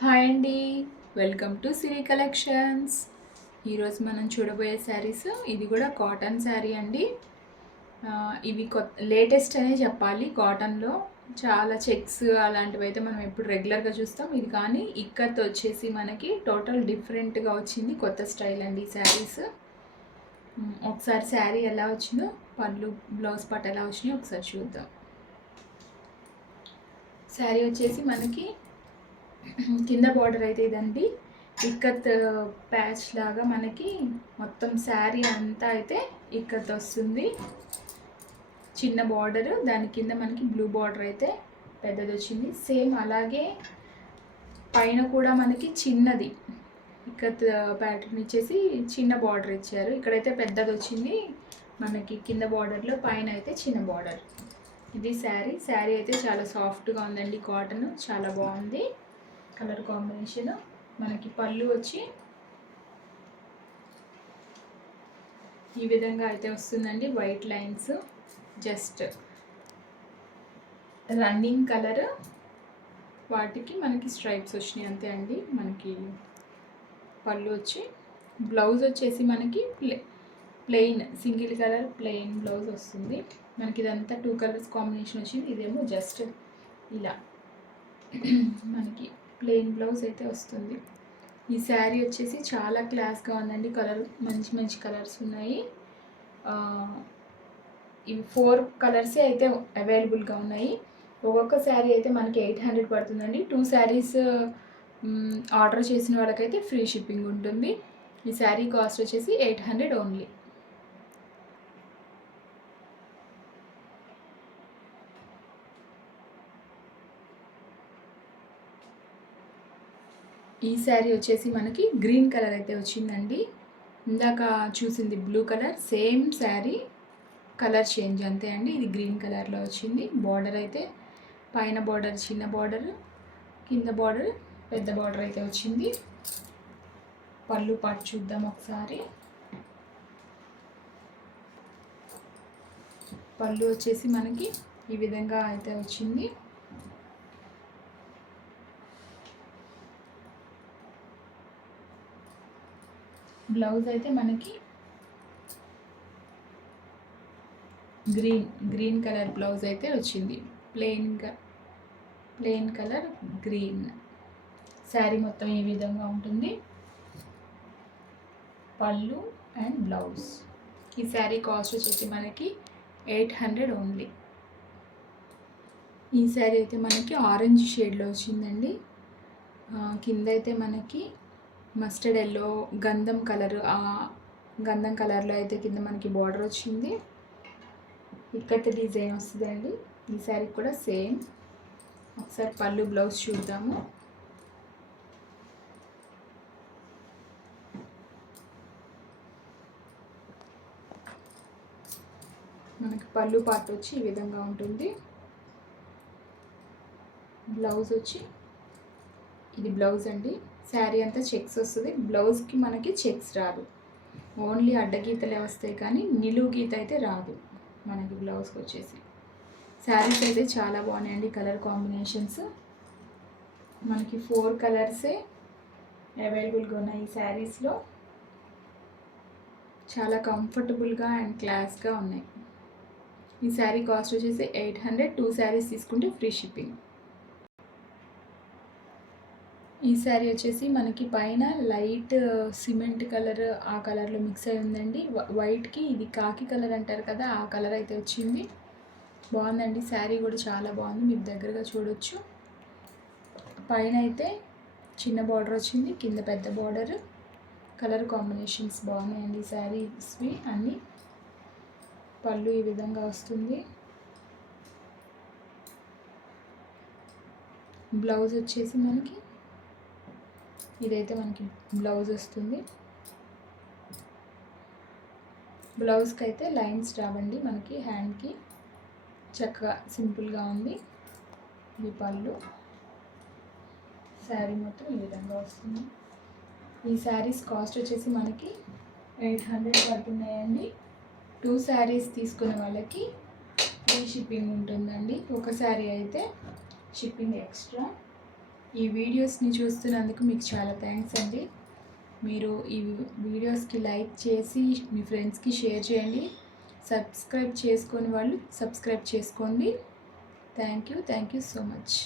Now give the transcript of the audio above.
Hi అండి. Welcome to Siri collections. ఈరోజు మనం చూడబోయే శారీస్ ఇది కూడా కాటన్ శారీ అండి. ఇవి లేటెస్ట్ అనే చెప్పాలి. కాటన్లో చాలా చెక్స్ అలాంటివి అయితే మనం ఎప్పుడు రెగ్యులర్గా చూస్తాం. ఇది కానీ ఇక్కత్ వచ్చేసి మనకి టోటల్ డిఫరెంట్గా వచ్చింది. కొత్త స్టైల్ అండి ఈ శారీస్. ఒకసారి శారీ ఎలా వచ్చిందో, పళ్ళు బ్లౌజ్ పార్ట్ ఎలా వచ్చినాయో ఒకసారి చూద్దాం. శారీ వచ్చేసి మనకి కింద బార్డర్ అయితే ఇదండి. ఇక్కత్ ప్యాచ్ లాగా మనకి మొత్తం శారీ అంతా అయితే ఇక్కత్ వస్తుంది. చిన్న బార్డర్, దాని కింద మనకి బ్లూ బార్డర్ అయితే పెద్దది వచ్చింది. సేమ్ అలాగే పైన కూడా మనకి చిన్నది ఇక్కత్ ప్యాటర్న్ ఇచ్చేసి చిన్న బార్డర్ ఇచ్చారు. ఇక్కడైతే పెద్దది వచ్చింది మనకి కింద బార్డర్లో, పైన అయితే చిన్న బార్డర్. ఇది శారీ అయితే చాలా సాఫ్ట్గా ఉందండి. కాటన్ చాలా బాగుంది. Colour combination. మనకి పళ్ళు వచ్చి ఈ విధంగా అయితే వస్తుందండి. White lines, just running colour, వాటికి మనకి స్ట్రైప్స్ వచ్చినాయి అంతే అండి. మనకి పళ్ళు వచ్చి, బ్లౌజ్ వచ్చేసి మనకి plain single colour plain blouse వస్తుంది. మనకి ఇదంతా 2 కలర్స్ కాంబినేషన్ వచ్చింది. ఇదేమో జస్ట్ ఇలా మనకి ప్లెయిన్ బ్లౌజ్ అయితే వస్తుంది. ఈ శారీ వచ్చేసి చాలా క్లాస్గా ఉందండి. కలర్ మంచి మంచి కలర్స్ ఉన్నాయి. ఇవి 4 కలర్సే అయితే అవైలబుల్గా ఉన్నాయి. ఒక్కొక్క శారీ అయితే మనకి 800 పడుతుందండి. 2 శారీస్ ఆర్డర్ చేసిన వాళ్ళకైతే ఫ్రీ షిప్పింగ్ ఉంటుంది. ఈ శారీ కాస్ట్ వచ్చేసి 800 ఓన్లీ. ఈ శారీ వచ్చేసి మనకి గ్రీన్ కలర్ అయితే వచ్చిందండి. ఇందాక చూసింది blue colour, same sari colour change అంతే అండి. ఇది గ్రీన్ కలర్లో వచ్చింది. బార్డర్ అయితే పైన బార్డర్ చిన్న బార్డర్, కింద బార్డర్ పెద్ద బార్డర్ అయితే వచ్చింది. పళ్ళు పాటు చూద్దాం ఒకసారి. పళ్ళు వచ్చేసి మనకి ఈ విధంగా అయితే వచ్చింది. బ్లౌజ్ అయితే మనకి గ్రీన్ కలర్ బ్లౌజ్ అయితే వచ్చింది. Plain colour green. శారీ మొత్తం ఈ విధంగా ఉంటుంది. పళ్ళు అండ్ బ్లౌజ్. ఈ శారీ కాస్ట్ వచ్చేసి మనకి 800 ఓన్లీ. ఈ శారీ అయితే మనకి ఆరెంజ్ షేడ్లో వచ్చిందండి. కింద అయితే మనకి మస్టర్డ్ ఎల్లో గంధం కలర్, ఆ గంధం కలర్లో అయితే కింద మనకి బార్డర్ వచ్చింది. ఇక్కత డిజైన్ వస్తుందండి. ఈ శారీ కూడా సేమ్. ఒకసారి పళ్ళు బ్లౌజ్ చూద్దాము. మనకి పళ్ళు పార్ట్ వచ్చి ఈ విధంగా ఉంటుంది. బ్లౌజ్ వచ్చి ఇది బ్లౌజ్ అండి. శారీ అంతా చెక్స్ వస్తుంది. బ్లౌజ్కి మనకి చెక్స్ రాదు, ఓన్లీ అడ్డగీతలే వస్తాయి కానీ నిలువు గీత అయితే రాదు మనకి బ్లౌజ్కి వచ్చేసి. శారీస్ అయితే చాలా బాగున్నాయండి. కలర్ కాంబినేషన్స్ మనకి 4 కలర్సే అవైలబుల్గా ఉన్నాయి ఈ శారీస్లో. చాలా కంఫర్టబుల్గా అండ్ క్లాస్గా ఉన్నాయి. ఈ శారీ కాస్ట్ వచ్చేసి 800. 2 శారీస్ తీసుకుంటే ఫ్రీ షిప్పింగ్. ఈ శారీ వచ్చేసి మనకి పైన లైట్ సిమెంట్ కలర్, ఆ కలర్లో మిక్స్ అయి ఉందండి. వైట్కి ఇది కాకి కలర్ అంటారు కదా, ఆ కలర్ అయితే వచ్చింది. బాగుందండి. శారీ కూడా చాలా బాగుంది, మీరు దగ్గరగా చూడొచ్చు. పైన అయితే చిన్న బార్డర్ వచ్చింది, కింద పెద్ద బార్డర్. కలర్ కాంబినేషన్స్ బాగున్నాయండి శారీస్వి అన్నీ. పళ్ళు ఈ విధంగా వస్తుంది. బ్లౌజ్ వచ్చేసి మనకి ఇదైతే మనకి బ్లౌజ్ వస్తుంది. బ్లౌజ్కి అయితే లైన్స్ రావండి మనకి, హ్యాండ్కి చక్కగా సింపుల్గా ఉంది. ఇది పళ్ళు. శారీ మొత్తం ఈ విధంగా వస్తుంది. ఈ శారీస్ కాస్ట్ వచ్చేసి మనకి 800 పడుతున్నాయండి. 2 శారీస్ తీసుకున్న వాళ్ళకి ఫ్రీ షిప్పింగ్ ఉంటుందండి. ఒక శారీ అయితే షిప్పింగ్ ఎక్స్ట్రా. ఈ వీడియోస్ని చూస్తున్నందుకు మీకు చాలా థ్యాంక్స్ అండి. మీరు ఈ వీడియోస్కి లైక్ చేసి మీ ఫ్రెండ్స్కి షేర్ చేయండి. సబ్స్క్రైబ్ చేసుకొని వాళ్ళు సబ్స్క్రైబ్ చేసుకోండి. Thank you so much.